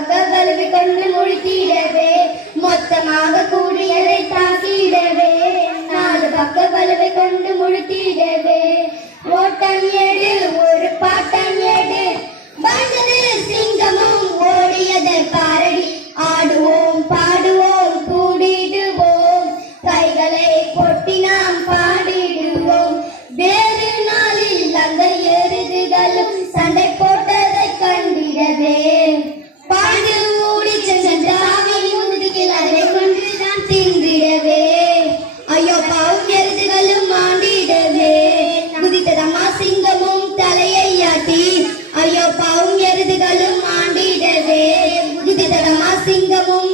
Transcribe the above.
பக்க வலுவை கொண்டு முழுத்திடவே மொத்தமாக கூடியதை தாக்கிடவே நாலு பக்க வலுவை கொண்டு முழுத்திடவே ஓட்டம் ஏடு ஒரு பாட்டம் ஏடு வந்தது சிங்கமும் ஓடியது பாரடி ஆடுவோம் பாடுவோம் கூடிடுவோம் கைகளை கொட்டி நாம் பாடிடுவோம் வேறு நாளில் அந்த எருதுகளும் சண்டை போட்டதை கண்டிடவே பாடு மூடி சென்றாவை முதுகில் அதை கொண்டு நாம் தின்றிடவே ஐயோ பாவம் எருதுகளும் ஆண்டிடவே குதித்ததம்மா சிங்கமும் தலையை ஆட்டி ஐயோ பாவம் எருதுகளும் ஆண்டிடவே குதித்ததம்மா சிங்கமும்